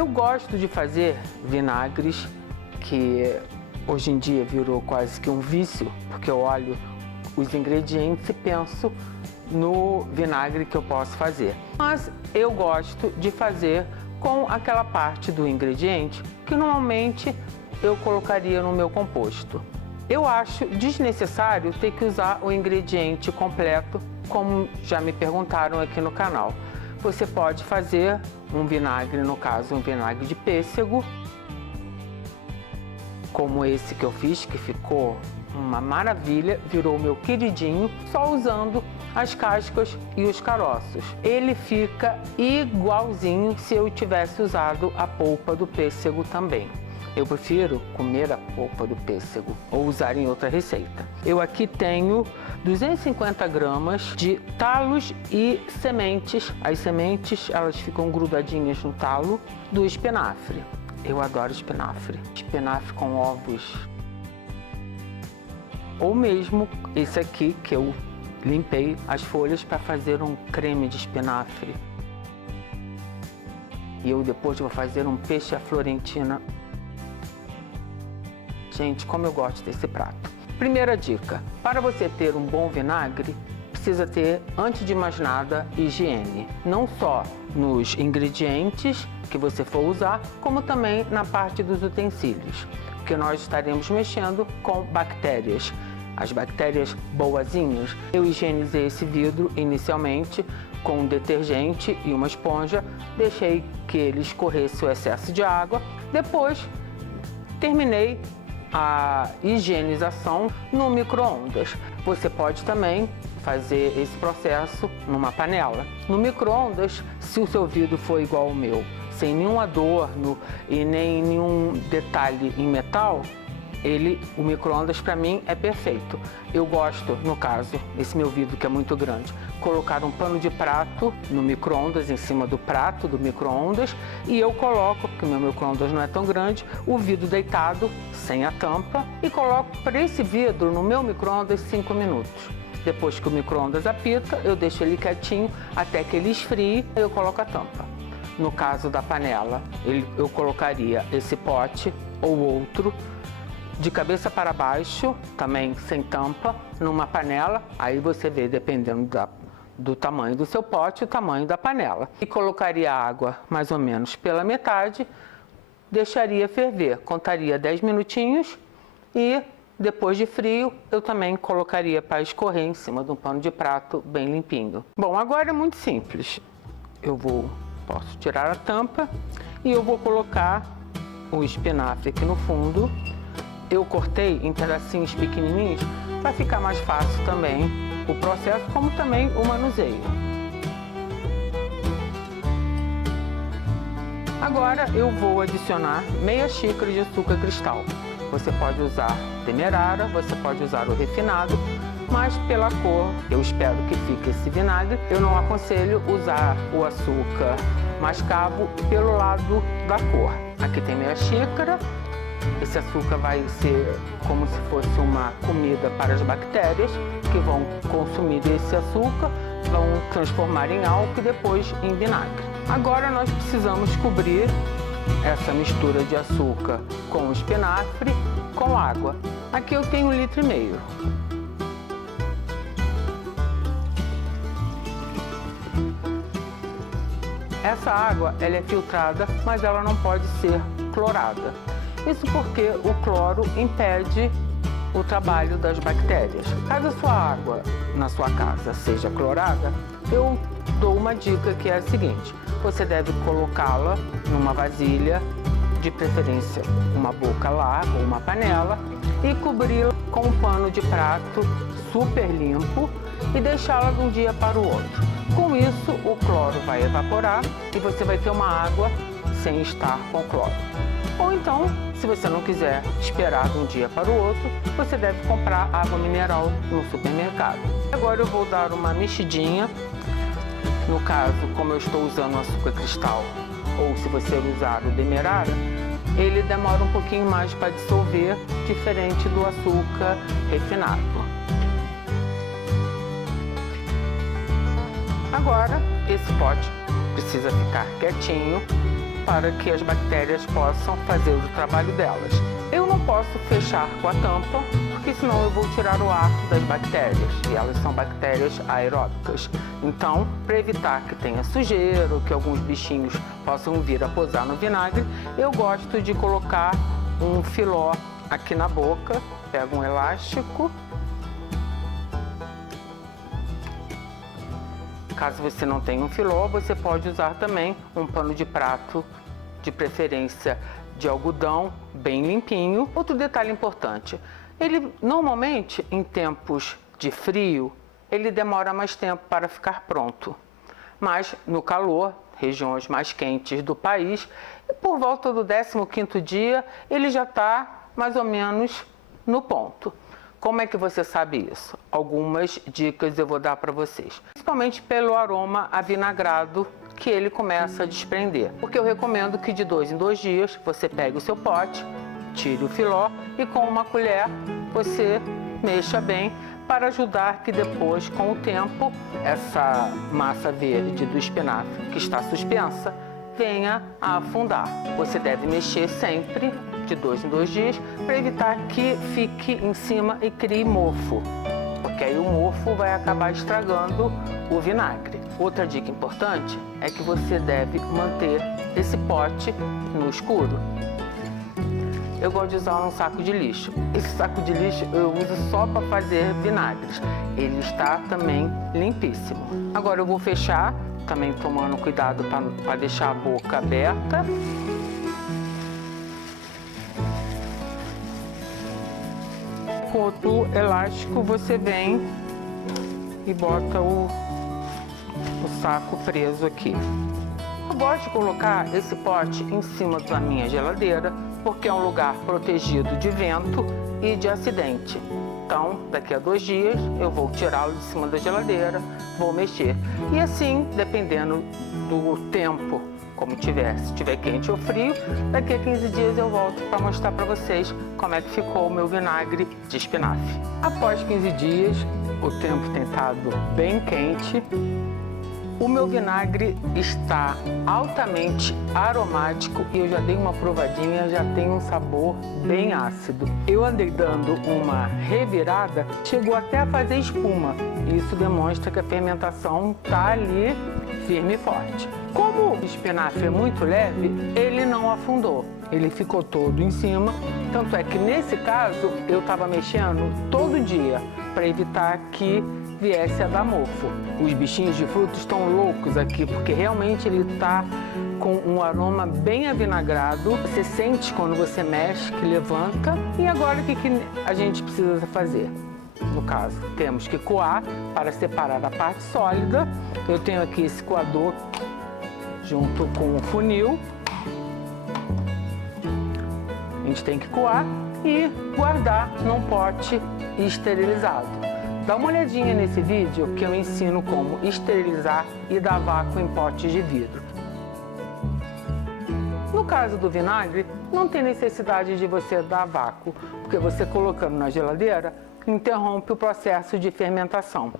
Eu gosto de fazer vinagres que hoje em dia virou quase que um vício, porque eu olho os ingredientes e penso no vinagre que eu posso fazer. Mas eu gosto de fazer com aquela parte do ingrediente que normalmente eu colocaria no meu composto. Eu acho desnecessário ter que usar o ingrediente completo, como já me perguntaram aqui no canal. Você pode fazer um vinagre, no caso um vinagre de pêssego, como esse que eu fiz, que ficou uma maravilha, virou meu queridinho, só usando as cascas e os caroços. Ele fica igualzinho se eu tivesse usado a polpa do pêssego também. Eu prefiro comer a polpa do pêssego ou usar em outra receita. Eu aqui tenho 250 gramas de talos e sementes. As sementes, elas ficam grudadinhas no talo do espinafre. Eu adoro espinafre. Espinafre com ovos. Ou mesmo esse aqui que eu limpei as folhas para fazer um creme de espinafre. E eu depois vou fazer um peixe à florentina. Gente, como eu gosto desse prato. Primeira dica, para você ter um bom vinagre, precisa ter, antes de mais nada, higiene. Não só nos ingredientes que você for usar, como também na parte dos utensílios, porque nós estaremos mexendo com bactérias. As bactérias boazinhas. Eu higienizei esse vidro inicialmente com um detergente e uma esponja, deixei que ele escorresse o excesso de água, depois terminei a higienização no micro-ondas. Você pode também fazer esse processo numa panela. No micro-ondas, se o seu vidro for igual ao meu, sem nenhum adorno e nem nenhum detalhe em metal, o micro-ondas para mim é perfeito. Eu gosto, no caso, esse meu vidro que é muito grande, colocar um pano de prato no micro-ondas, em cima do prato do micro-ondas, e eu coloco, porque o meu micro-ondas não é tão grande, o vidro deitado, sem a tampa, e coloco para esse vidro no meu micro-ondas 5 minutos. Depois que o micro-ondas apita, eu deixo ele quietinho até que ele esfrie, eu coloco a tampa. No caso da panela, eu colocaria esse pote ou outro, de cabeça para baixo, também sem tampa, numa panela. Aí você vê, dependendo do tamanho do seu pote, o tamanho da panela. E colocaria a água mais ou menos pela metade, deixaria ferver, contaria 10 minutinhos e depois de frio eu também colocaria para escorrer em cima de um pano de prato bem limpinho. Bom, agora é muito simples. Posso tirar a tampa e eu vou colocar o espinafre aqui no fundo. Eu cortei em pedacinhos pequenininhos para ficar mais fácil também o processo, como também o manuseio. Agora eu vou adicionar meia xícara de açúcar cristal. Você pode usar demerara, você pode usar o refinado, mas pela cor, eu espero que fique esse vinagre, eu não aconselho usar o açúcar mascavo pelo lado da cor. Aqui tem meia xícara. Esse açúcar vai ser como se fosse uma comida para as bactérias que vão consumir esse açúcar, vão transformar em álcool e depois em vinagre. Agora nós precisamos cobrir essa mistura de açúcar com o espinafre com água. Aqui eu tenho 1,5 litro. Essa água ela é filtrada, mas ela não pode ser clorada. Isso porque o cloro impede o trabalho das bactérias. Caso a sua água na sua casa seja clorada, eu dou uma dica que é a seguinte: você deve colocá-la numa vasilha, de preferência uma boca larga ou uma panela, e cobri-la com um pano de prato super limpo e deixá-la de um dia para o outro. Com isso, o cloro vai evaporar e você vai ter uma água sem estar com cloro. Ou então, se você não quiser esperar de um dia para o outro, você deve comprar água mineral no supermercado. Agora eu vou dar uma mexidinha. No caso, como eu estou usando açúcar cristal, ou se você usar o demerara, ele demora um pouquinho mais para dissolver, diferente do açúcar refinado. Agora, esse pote precisa ficar quietinho para que as bactérias possam fazer o trabalho delas. Eu não posso fechar com a tampa, porque senão eu vou tirar o ar das bactérias, e elas são bactérias aeróbicas. Então, para evitar que tenha sujeira ou que alguns bichinhos possam vir a posar no vinagre, eu gosto de colocar um filó aqui na boca, pego um elástico. Caso você não tenha um filó, você pode usar também um pano de prato, de preferência de algodão, bem limpinho. Outro detalhe importante, ele normalmente em tempos de frio, ele demora mais tempo para ficar pronto. Mas no calor, regiões mais quentes do país, por volta do 15º dia, ele já está mais ou menos no ponto. Como é que você sabe isso? Algumas dicas eu vou dar para vocês. Principalmente pelo aroma avinagrado que ele começa a desprender. Porque eu recomendo que de 2 em 2 dias você pegue o seu pote, tire o filó e com uma colher você mexa bem para ajudar que depois, com o tempo, essa massa verde do espinafre que está suspensa venha a afundar. Você deve mexer sempre de 2 em 2 dias para evitar que fique em cima e crie mofo, porque aí o mofo vai acabar estragando o vinagre. Outra dica importante é que você deve manter esse pote no escuro. Eu gosto de usar um saco de lixo. Esse saco de lixo eu uso só para fazer vinagres. Ele está também limpíssimo. Agora eu vou fechar, também tomando cuidado para deixar a boca aberta. Com outro elástico você vem e bota o saco preso aqui. Eu gosto de colocar esse pote em cima da minha geladeira, porque é um lugar protegido de vento e de acidente. Então, daqui a 2 dias, eu vou tirá-lo de cima da geladeira, vou mexer. E assim, dependendo do tempo, como tiver, se tiver quente ou frio, daqui a 15 dias eu volto para mostrar para vocês como é que ficou o meu vinagre de espinafre. Após 15 dias, o tempo tem estado bem quente. O meu vinagre está altamente aromático e eu já dei uma provadinha, já tem um sabor bem ácido. Eu andei dando uma revirada, chegou até a fazer espuma. Isso demonstra que a fermentação está ali firme e forte. Como o espinafre é muito leve, ele não afundou. Ele ficou todo em cima, tanto é que nesse caso eu estava mexendo todo dia para evitar que viesse a dar mofo. Os bichinhos de fruta estão loucos aqui, porque realmente ele está com um aroma bem avinagrado. Você sente quando você mexe, que levanta. E agora o que a gente precisa fazer? No caso, temos que coar para separar a parte sólida. Eu tenho aqui esse coador junto com o funil. A gente tem que coar e guardar num pote esterilizado. Dá uma olhadinha nesse vídeo que eu ensino como esterilizar e dar vácuo em potes de vidro. No caso do vinagre, não tem necessidade de você dar vácuo, porque você colocando na geladeira interrompe o processo de fermentação.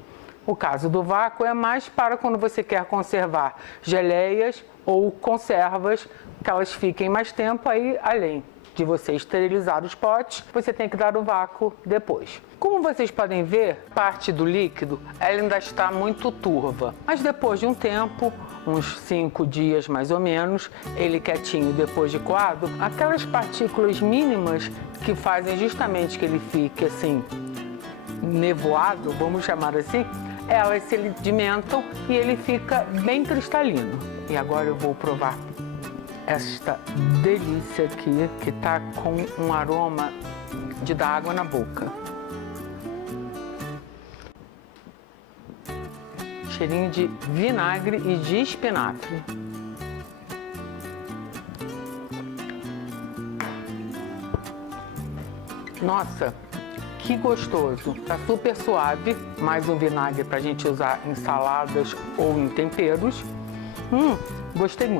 O caso do vácuo é mais para quando você quer conservar geleias ou conservas, que elas fiquem mais tempo aí, além de você esterilizar os potes, você tem que dar o vácuo depois. Como vocês podem ver, parte do líquido ela ainda está muito turva, mas depois de um tempo, uns 5 dias mais ou menos, ele quietinho depois de coado, aquelas partículas mínimas que fazem justamente que ele fique assim, nevoado, vamos chamar assim, elas se sedimentam e ele fica bem cristalino. E agora eu vou provar esta delícia aqui, que tá com um aroma de dar água na boca. Cheirinho de vinagre e de espinafre. Nossa, que gostoso! Tá super suave, mais um vinagre pra gente usar em saladas ou em temperos. Gostei muito.